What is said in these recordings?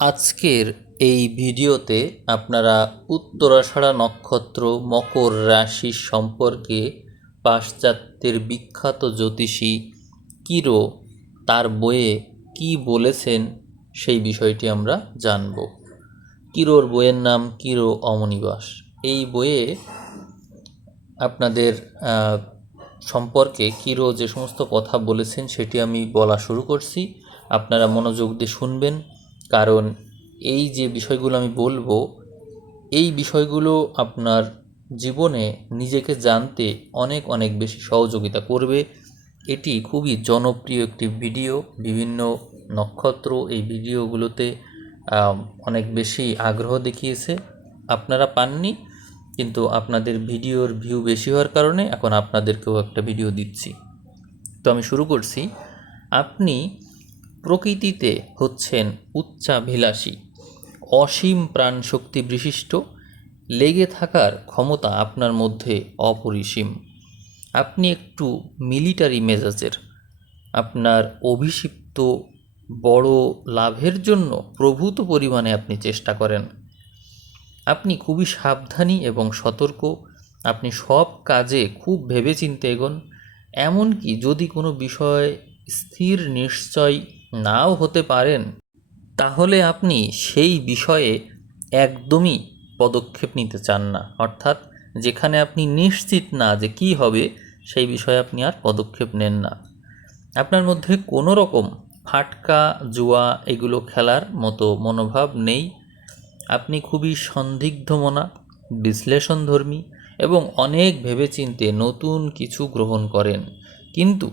আজকের এই ভিডিওতে আপনারা উত্তরাষাঢ়া নক্ষত্র মকর রাশি সম্পর্কে পাশ্চাত্যের বিখ্যাত জ্যোতিষী কিরো তার বইয়ে কি বলেছেন সেই বিষয়টি আমরা জানব। কিরোর বইয়ের নাম কিরো অমনিবাস। এই বইয়ে আপনাদের সম্পর্কে কিরো যে সমস্ত কথা বলেছেন সেটি আমি বলা শুরু করছি। আপনারা মনোযোগ দিয়ে শুনবেন, কারণ এই যে বিষয়গুলো আমি বলবো এই বিষয়গুলো আপনার জীবনে নিজেকে জানতে অনেক অনেক বেশি সহযোগিতা করবে। এটি খুবই জনপ্রিয় একটি ভিডিও। বিভিন্ন নক্ষত্র এই ভিডিওগুলোতে অনেক বেশি আগ্রহ দেখিয়েছে। আপনারা পাননি, কিন্তু আপনাদের ভিডিওর ভিউ বেশি হওয়ার কারণে এখন আপনাদেরকেও একটা ভিডিও দিচ্ছি। তো আমি শুরু করছি। আপনি প্রকৃতিতে হচ্ছেন উচ্চাভিলাষী, অসীম প্রাণ শক্তি বিশিষ্ট। লেগে থাকার ক্ষমতা আপনার মধ্যে অপরিসীম। আপনি একটু মিলিটারি মেজাজের। আপনার অভিষিক্ত বড় লাভের জন্য প্রভূত পরিমাণে আপনি চেষ্টা করেন। আপনি খুবই সাবধানী এবং সতর্ক। আপনি সব কাজে খুব ভেবেচিন্তে এগোন। এমনকি যদি কোনো বিষয় স্থির নিশ্চয় নাও হতে পারেন, তাহলে আপনি সেই বিষয়ে একদমই পদক্ষেপ নিতে চান না। অর্থাৎ যেখানে আপনি নিশ্চিত না যে কী হবে, সেই বিষয়ে আপনি আর পদক্ষেপ নেন না। আপনার মধ্যে কোনো রকম ফাটকা জুয়া এগুলো খেলার মতো মনোভাব নেই। আপনি খুবই সন্দিগ্ধমনা, বিশ্লেষণধর্মী এবং অনেক ভেবেচিন্তে নতুন কিছু গ্রহণ করেন। কিন্তু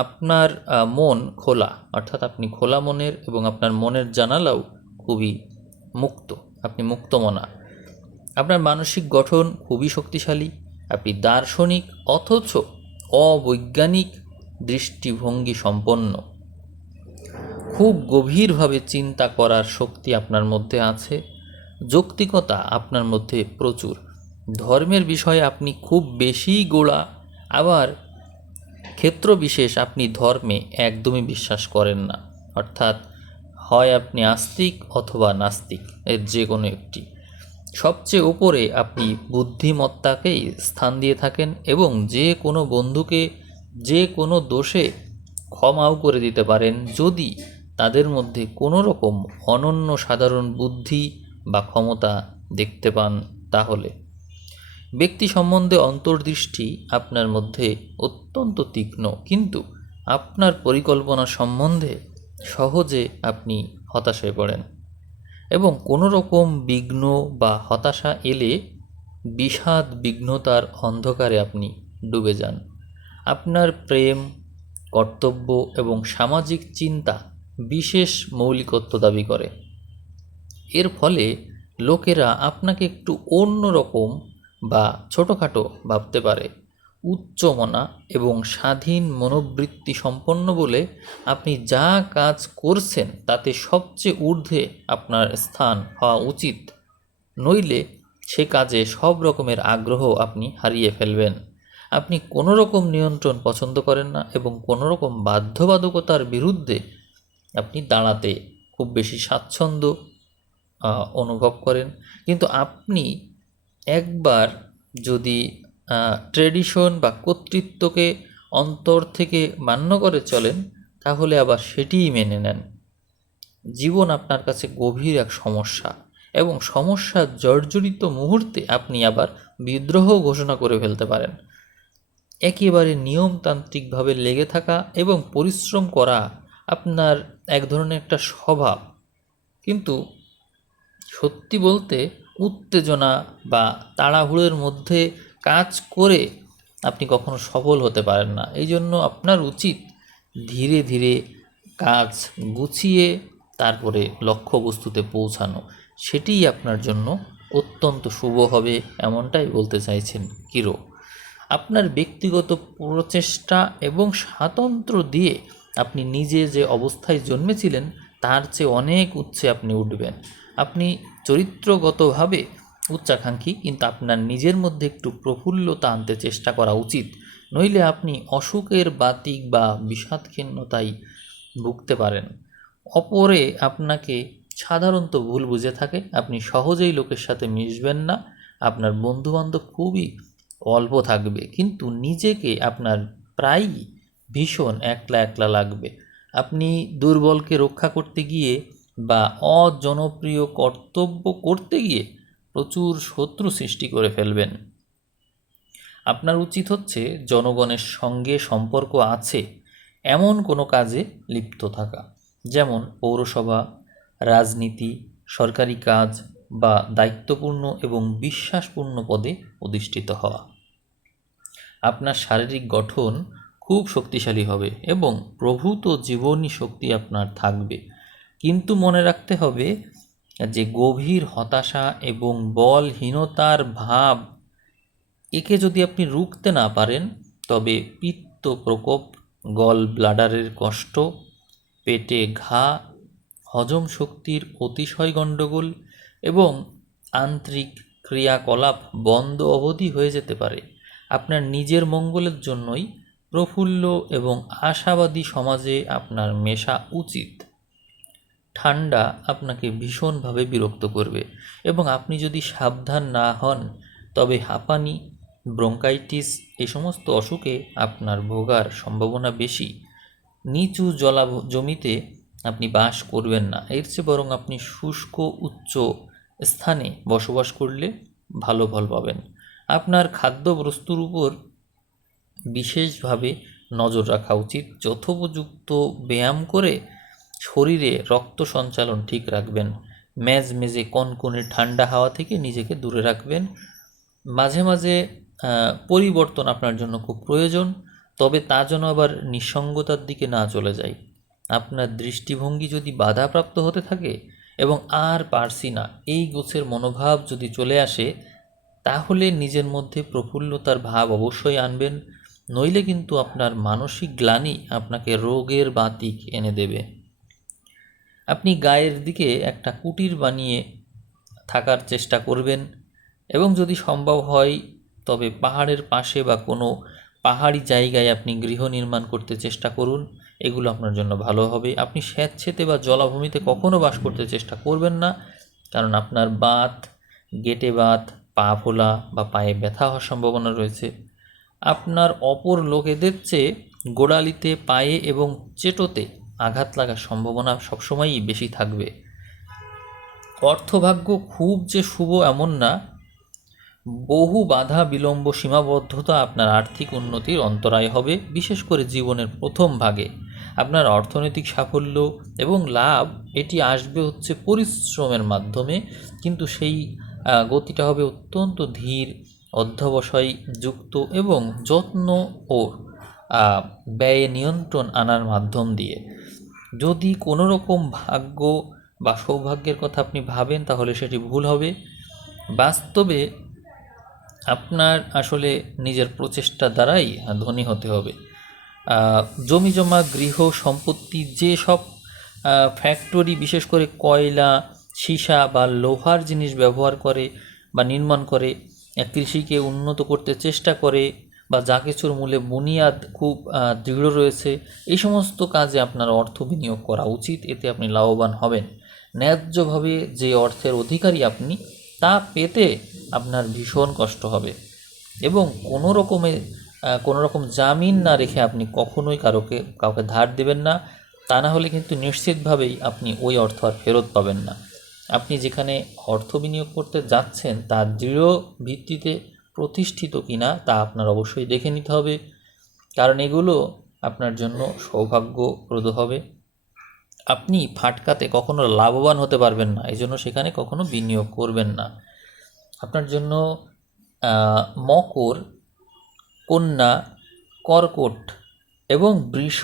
আপনার মন খোলা, অর্থাৎ আপনি খোলা মনের এবং আপনার মনের জানালাও খুবই মুক্ত। আপনি মুক্তমনা। আপনার মানসিক গঠন খুবই শক্তিশালী। আপনি দার্শনিক অথচ অবৈজ্ঞানিক দৃষ্টিভঙ্গি সম্পন্ন। খুব গভীরভাবে চিন্তা করার শক্তি আপনার মধ্যে আছে। যৌক্তিকতা আপনার মধ্যে প্রচুর। ধর্মের বিষয়ে আপনি খুব বেশি গোড়া। আবার ক্ষেত্র বিশেষ আপনি ধর্মে একদমই বিশ্বাস করেন না। অর্থাৎ হয় আপনি আস্তিক অথবা নাস্তিক, এর যে কোনো একটি। সবচেয়ে ওপরে আপনি বুদ্ধিমত্তাকেই স্থান দিয়ে থাকেন এবং যে কোনো বন্ধুকে যে কোনো দোষে ক্ষমাও করে দিতে পারেন, যদি তাদের মধ্যে কোনো রকম অনন্য সাধারণ বুদ্ধি বা ক্ষমতা দেখতে পান। তাহলে ব্যক্তি সম্বন্ধে অন্তর্দৃষ্টি আপনার মধ্যে অত্যন্ত তীক্ষ্ণ, কিন্তু আপনার পরিকল্পনা সম্বন্ধে সহজে আপনি হতাশায় পড়েন এবং কোনো রকম বিঘ্ন বা হতাশা এলে বিষাদ বিঘ্নতার অন্ধকারে আপনি ডুবে যান। আপনার প্রেম, কর্তব্য এবং সামাজিক চিন্তা বিশেষ মৌলিকত্ব দাবি করে। এর ফলে লোকেরা আপনাকে একটু অন্যরকম বা ছোটোখাটো ভাবতে পারে। উচ্চমনা এবং স্বাধীন মনোবৃত্তি সম্পন্ন বলে আপনি যা কাজ করছেন তাতে সবচেয়ে ঊর্ধ্বে আপনার স্থান হওয়া উচিত, নইলে সে কাজে সব রকমের আগ্রহ আপনি হারিয়ে ফেলবেন। আপনি কোনো রকম নিয়ন্ত্রণ পছন্দ করেন না এবং কোনো রকম বাধ্যবাধকতার বিরুদ্ধে আপনি দাঁড়াতে খুব বেশি স্বাচ্ছন্দ্য অনুভব করেন। কিন্তু আপনি একবার যদি ট্রেডিশন বা কর্তৃত্বকে অন্তর থেকে মান্য করে চলেন, তাহলে আবার সেটিই মেনে নেন। জীবন আপনার কাছে গভীর এক সমস্যা এবং সমস্যা জর্জরিত মুহূর্তে আপনি আবার বিদ্রোহ ঘোষণা করে ফেলতে পারেন। একেবারে নিয়মতান্ত্রিকভাবে লেগে থাকা এবং পরিশ্রম করা আপনার এক ধরনের একটা স্বভাব। কিন্তু সত্যি বলতে উত্তেজনা বা তাড়াহুড়োর মধ্যে কাজ করে আপনি কখনো সফল হতে পারেন না। এই জন্য আপনার উচিত ধীরে ধীরে কাজ গুছিয়ে তারপরে লক্ষ্যবস্তুতে পৌঁছানো। সেটিই আপনার জন্য অত্যন্ত শুভ হবে, এমনটাই বলতে চাইছেন কিরো। আপনার ব্যক্তিগত প্রচেষ্টা এবং স্বাতন্ত্র্য দিয়ে আপনি নিজে যে অবস্থায় জন্মেছিলেন তার চেয়ে অনেক উচ্চে আপনি উঠবেন। আপনি চরিত্রগতভাবে উচ্চাকাঙ্ক্ষী, কিন্তু আপনার নিজের মধ্যে একটু প্রফুল্লতা আনতে চেষ্টা করা উচিত, নইলে আপনি অসুখের বাতিক বা বিষাদক্ষীণ্ণতায় ভুগতে পারেন। অপরে আপনাকে সাধারণত ভুল বুঝে থাকে, আপনি সহজেই লোকের সাথে মিশবেন না, আপনার বন্ধুবান্ধব খুবই অল্প থাকবে, কিন্তু নিজেকে আপনার প্রায়ই ভীষণ একলা একলা লাগবে। আপনি দুর্বলকে রক্ষা করতে গিয়ে বা অজনপ্রিয় কর্তব্য করতে গিয়ে প্রচুর শত্রু সৃষ্টি করে ফেলবেন। আপনার উচিত হচ্ছে জনগণের সঙ্গে সম্পর্ক আছে এমন কোনো কাজে লিপ্ত থাকা, যেমন পৌরসভা, রাজনীতি, সরকারি কাজ বা দায়িত্বপূর্ণ এবং বিশ্বাসপূর্ণ পদে অধিষ্ঠিত হওয়া। আপনার শারীরিক গঠন খুব শক্তিশালী হবে এবং প্রভূত জীবনী শক্তি আপনার থাকবে, কিন্তু মনে রাখতে হবে যে গভীর হতাশা এবং বলহীনতার ভাব, একে যদি আপনি রুখতে না পারেন তবে পিত্ত প্রকোপ, গল ব্লাডারের কষ্ট, পেটে ঘা, হজম শক্তির অতিশয় গণ্ডগোল এবং আন্ত্রিক ক্রিয়াকলাপ বন্ধ অবধি হয়ে যেতে পারে। আপনার নিজের মঙ্গলের জন্যই প্রফুল্ল এবং আশাবাদী সমাজে আপনার মেশা উচিত। ঠান্ডা আপনাকে ভীষণভাবে বিরক্ত করবে এবং আপনি যদি সাবধান না হন তবে হাঁপানি, ব্রঙ্কাইটিস এই সমস্ত অসুখে আপনার ভোগার সম্ভাবনা বেশি। নিচু জমিতে আপনি বাস করবেন না, এর চেয়ে বরং আপনি শুষ্ক উচ্চ স্থানে বসবাস করলে ভালো ফল পাবেন। আপনার খাদ্যবস্তুর উপর বিশেষভাবে নজর রাখা উচিত। যথোপযুক্ত ব্যায়াম করে শরীরে রক্ত সঞ্চালন ঠিক রাখবেন। মেজে কনকনে ঠান্ডা হাওয়া থেকে নিজেকে দূরে রাখবেন। মাঝে মাঝে পরিবর্তন আপনার জন্য খুব প্রয়োজন, তবে তা যেন আবার নিঃসঙ্গতার দিকে না চলে যায়। আপনার দৃষ্টিভঙ্গি যদি বাধাপ্রাপ্ত হতে থাকে এবং আর পারছি না এই গোছের মনোভাব যদি চলে আসে, তাহলে নিজের মধ্যে প্রফুল্লতার ভাব অবশ্যই আনবেন, নইলে কিন্তু আপনার মানসিক গ্লানি আপনাকে রোগের বাতিক এনে দেবে। আপনি গায়ের দিকে একটা কুটির বানিয়ে থাকার চেষ্টা করবেন এবং যদি সম্ভব হয় তবে পাহাড়ের পাশে বা কোনো পাহাড়ি জায়গায় আপনি গৃহ নির্মাণ করতে চেষ্টা করুন, এগুলো আপনার জন্য ভালো হবে। আপনি স্যাঁতসেঁতে বা জলাভূমিতে কখনো বাস করতে চেষ্টা করবেন না, কারণ আপনার বাত, গেটে বাত, পা ফোলা বা পায়ে ব্যথা হওয়ার সম্ভাবনা রয়েছে। আপনার অপর লোকেদের চেয়ে গোড়ালিতে, পায়ে এবং চেটোতে আঘাত লাগার সম্ভাবনা সবসময়ই বেশি থাকবে। অর্থভাগ্য খুব যে শুভ এমন না, বহু বাধা, বিলম্ব, সীমাবদ্ধতা আপনার আর্থিক উন্নতির অন্তরায় হবে, বিশেষ করে জীবনের প্রথম ভাগে। আপনার অর্থনৈতিক সাফল্য এবং লাভ এটি আসবে হচ্ছে পরিশ্রমের মাধ্যমে, কিন্তু সেই গতিটা হবে অত্যন্ত ধীর, অধ্যবসায় যুক্ত এবং যত্ন ও ব্যয়ে নিয়ন্ত্রণ আনার মাধ্যম দিয়ে। যদি কোনো রকম ভাগ্য বা সৌভাগ্যের কথা আপনি ভাবেন তাহলে সেটি ভুল হবে। বাস্তবে আপনার আসলে নিজের প্রচেষ্টা দ্বারাই ধনী হতে হবে। জমিজমা, গৃহ, সম্পত্তি, যে সব ফ্যাক্টরি বিশেষ করে কয়লা, সীসা বা লোহার জিনিস ব্যবহার করে বা নির্মাণ করে, কৃষিকে উন্নত করতে চেষ্টা করে বা যা কিছুর মূলে বুনিয়াদ খুব দৃঢ় রয়েছে, এই সমস্ত কাজে আপনার অর্থ বিনিয়োগ করা উচিত, এতে আপনি লাভবান হবেন। ন্যায্যভাবে যে অর্থের অধিকারী আপনি, তা পেতে আপনার ভীষণ কষ্ট হবে এবং কোনো রকম জামিন না রেখে আপনি কখনোই কাউকে ধার দেবেন না, তা না হলে কিন্তু নিশ্চিতভাবেই আপনি ওই অর্থ আর ফেরত পাবেন না। আপনি যেখানে অর্থ বিনিয়োগ করতে যাচ্ছেন তা দৃঢ় ভিত্তিতে প্রতিষ্ঠিত কিনা তা আপনার অবশ্যই দেখে নিতে হবে, কারণ এগুলো আপনার জন্য সৌভাগ্যপ্রদ হবে। আপনি ফাটকাতে কখনো লাভবান হতে পারবেন না, এই জন্য সেখানে কখনো বিনিয়োগ করবেন না। আপনার জন্য মকর, কন্যা, কর্কট এবং বৃষ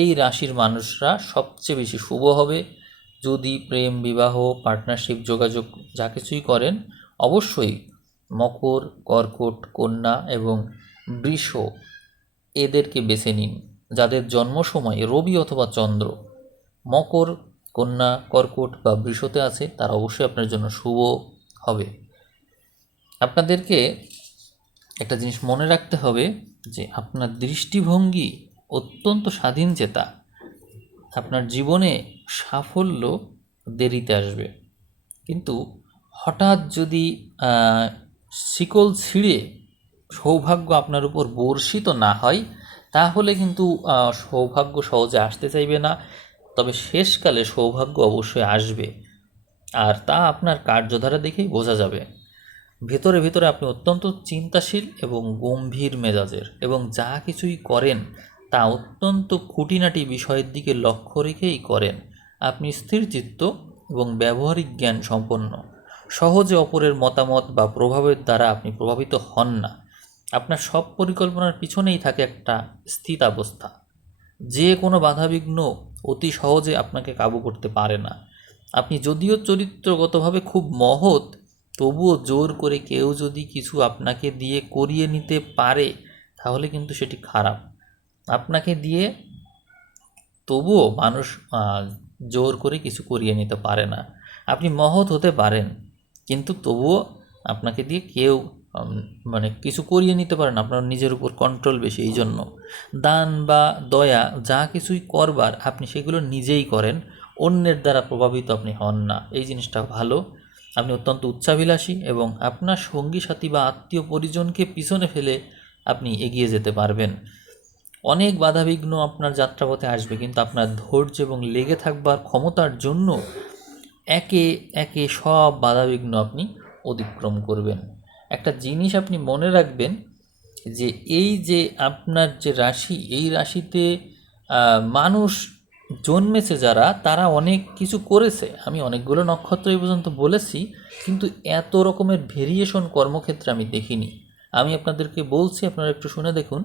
এই রাশির মানুষরা সবচেয়ে বেশি শুভ হবে। যদি প্রেম, বিবাহ, পার্টনারশিপ, যোগাযোগ যা কিছুই করেন, অবশ্যই মকর, কর্কট, কন্যা এবং বৃষ এদেরকে বেছে নিন, যাদের জন্ম সময় রবি অথবা চন্দ্র মকর, কন্যা, কর্কট বা বৃষতে আছে, তারা অবশ্যই আপনার জন্য শুভ হবে। আপনাদেরকে একটা জিনিস মনে রাখতে হবে যে আপনার দৃষ্টিভঙ্গি অত্যন্ত স্বাধীনচেতা। আপনার জীবনে সাফল্য দেরিতে আসবে, কিন্তু হঠাৎ যদি শিকল ছিঁড়ে সৌভাগ্য আপনার উপর বর্ষিত না হয়, তাহলে কিন্তু সৌভাগ্য সহজে আসতে চাইবে না। তবে শেষকালে সৌভাগ্য অবশ্যই আসবে, আর তা আপনার কার্যধারা দেখেই বোঝা যাবে। ভেতরে ভেতরে আপনি অত্যন্ত চিন্তাশীল এবং গম্ভীর মেজাজের, এবং যা কিছুই করেন তা অত্যন্ত খুঁটিনাটি বিষয়ের দিকে লক্ষ্য রেখেই করেন। আপনি স্থিরচিত্ত এবং ব্যবহারিক জ্ঞান সম্পন্ন। সহজে অপরের মতামত বা প্রভাবের দ্বারা আপনি প্রভাবিত হন না। আপনার সব পরিকল্পনার পিছনেই থাকে একটা স্থিতাবস্থা। যে কোনো বাধাবিঘ্ন অতি সহজে আপনাকে কাবু করতে পারে না। আপনি যদিও চরিত্রগতভাবে খুব মহৎ, তবুও জোর করে কেউ যদি কিছু আপনাকে দিয়ে করিয়ে নিতে পারে, তাহলে কিন্তু সেটি খারাপ। আপনাকে দিয়ে তবুও মানুষ জোর করে কিছু করিয়ে নিতে পারে না। আপনি মহৎ হতে পারেন, কিন্তু তবুও আপনাকে দিয়ে কেউ মানে কিছু করিয়ে নিতে পারেন। আপনার নিজের উপর কন্ট্রোল বেশি, এই জন্য দান বা দয়া যা কিছুই করবার আপনি সেগুলো নিজেই করেন, অন্যের দ্বারা প্রভাবিত আপনি হন না। এই জিনিসটা ভালো। আপনি অত্যন্ত উচ্চাভিলাষী এবং আপনার সঙ্গী সাথী বা আত্মীয় পরিজনকে পিছনে ফেলে আপনি এগিয়ে যেতে পারবেন। অনেক বাধাবিঘ্ন আপনার যাত্রাপথে আসবে, কিন্তু আপনার ধৈর্য এবং লেগে থাকবার ক্ষমতার জন্য একে একে সব বাধাবিঘ্ন আপনি অতিক্রম করবেন। একটা জিনিস আপনি মনে রাখবেন, যে এই যে আপনার যে রাশি, এই রাশিতে মানুষ জন্মেছে যারা, তারা অনেক কিছু করেছে। আমি অনেকগুলো নক্ষত্র এই পর্যন্ত বলেছি, কিন্তু এত রকমের ভেরিয়েশন কর্মক্ষেত্রে আমি দেখিনি। আমি আপনাদেরকে বলছি, আপনারা একটু শুনে দেখুন।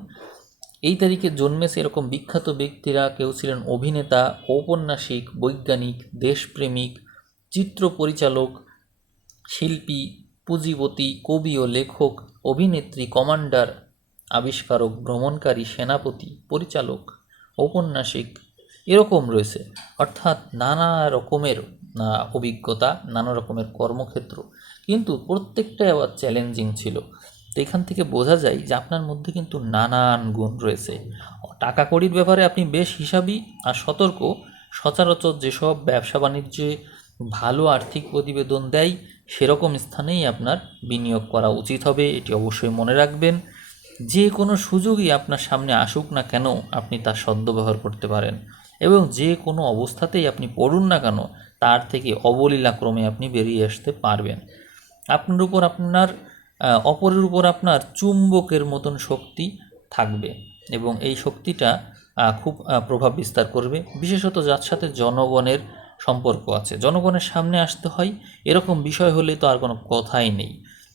এই তারিখে জন্মেছে এরকম বিখ্যাত ব্যক্তিরা। কেউ ছিলেন অভিনেতা, ঔপন্যাসিক, বৈজ্ঞানিক, দেশপ্রেমিক, চিত্র পরিচালক, শিল্পী, পুঁজিপতি, কবি ও লেখক, অভিনেত্রী, কমান্ডার, আবিষ্কারক, ভ্রমণকারী, সেনাপতি, পরিচালক, ঔপন্যাসিক, এরকম রয়েছে। অর্থাৎ নানা রকমের অভিজ্ঞতা, নানা রকমের কর্মক্ষেত্র, কিন্তু প্রত্যেকটাই আবার চ্যালেঞ্জিং ছিল। তো এখান থেকে বোঝা যায় যে আপনার মধ্যে কিন্তু নানান গুণ রয়েছে। টাকা কড়ির ব্যাপারে আপনি বেশ হিসাবি আর সতর্ক। সচরাচর যেসব ব্যবসা বাণিজ্যে ভালো আর্থিক প্রতিবেদন দেয়, সেরকম স্থানেই আপনার বিনিয়োগ করা উচিত হবে, এটি অবশ্যই মনে রাখবেন। যে কোনো সুযোগই আপনার সামনে আসুক না কেন, আপনি তার সদ্ব্যবহার করতে পারেন, এবং যে কোনো অবস্থাতেই আপনি পড়ুন না কেন, তার থেকে অবলীলাক্রমে আপনি বেরিয়ে আসতে পারবেন। আপনার উপর অপরের উপর আপনার চুম্বকের মতন শক্তি থাকবে, এবং এই শক্তিটা খুব প্রভাব বিস্তার করবে, বিশেষত যার সাথে জনগণের সম্পর্ক আছে। জনগণের সামনে আসতে হয়, এরকম বিষয় হলে তো আর কোনো কথাই নেই।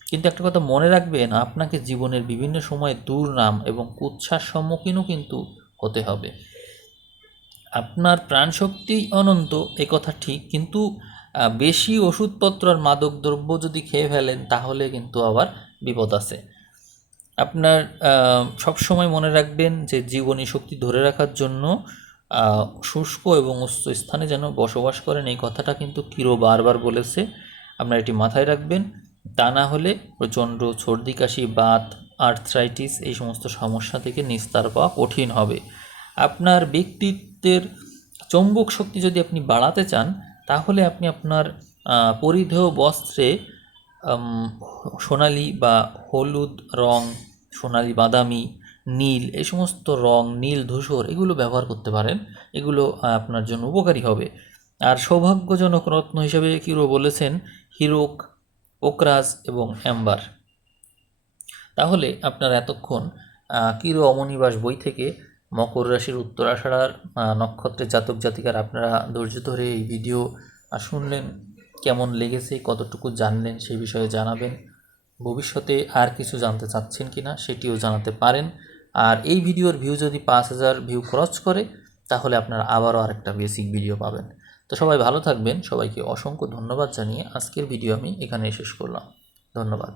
কিন্তু একটা কথা মনে রাখবেন, আপনাকে জীবনের বিভিন্ন সময়ে দুর্নাম এবং কুৎসার সম্মুখীনও কিন্তু হতে হবে। আপনার প্রাণশক্তি অনন্ত, এ কথা ঠিক, কিন্তু বেশি ওষুধপত্র আর মাদক দ্রব্য যদি খেয়ে ফেলেন, তাহলে কিন্তু আবার বিপদ আছে। আপনার সবসময় মনে রাখবেন যে জীবনী শক্তি ধরে রাখার জন্য শুষ্ক এবং উচ্চ স্থানে যেন বসবাস করেন, এই কথাটা কিন্তু কিরো বারবার বলেছে। আপনারা এটি মাথায় রাখবেন। তা না হলে প্রচণ্ড সর্দি কাশি, বাত, আর্থ্রাইটিস এই সমস্ত সমস্যা থেকে নিস্তার পাওয়া কঠিন হবে। আপনার ব্যক্তিত্বের চৌম্বক শক্তি যদি আপনি বাড়াতে চান, তাহলে আপনি আপনার পরিধেয় বস্ত্রে সোনালি বা হলুদ রং, সোনালি বাদামি, নীল, এই সমস্ত রং, নীল ধূসর, এগুলো ব্যবহার করতে পারেন। এগুলো আপনার জন্য উপকারী হবে। আর সৌভাগ্যজনক রত্ন হিসেবে কিরো বলেছেন হিরক, পোকরাজ এবং অ্যাম্বার। তাহলে আপনারা এতক্ষণ কিরো অমনিবাস বই থেকে মকর রাশির উত্তরাষাঢ়ার নক্ষত্রের জাতক জাতিকার আপনারা ধৈর্য ধরে এই ভিডিও শুনলেন। কেমন লেগেছে, কতটুকু জানলেন, সেই বিষয়ে জানাবেন। ভবিষ্যতে আর কিছু জানতে চাচ্ছেন কি না সেটিও জানাতে পারেন। আর এই ভিডিওর ভিউ যদি 5000 ভিউ ক্রস করে, তাহলে আপনারা আবারও আরেকটা বেসিক ভিডিও পাবেন। তো সবাই ভালো থাকবেন। সবাইকে অসংখ্য ধন্যবাদ জানিয়ে আজকের ভিডিও আমি এখানেই শেষ করলাম। ধন্যবাদ।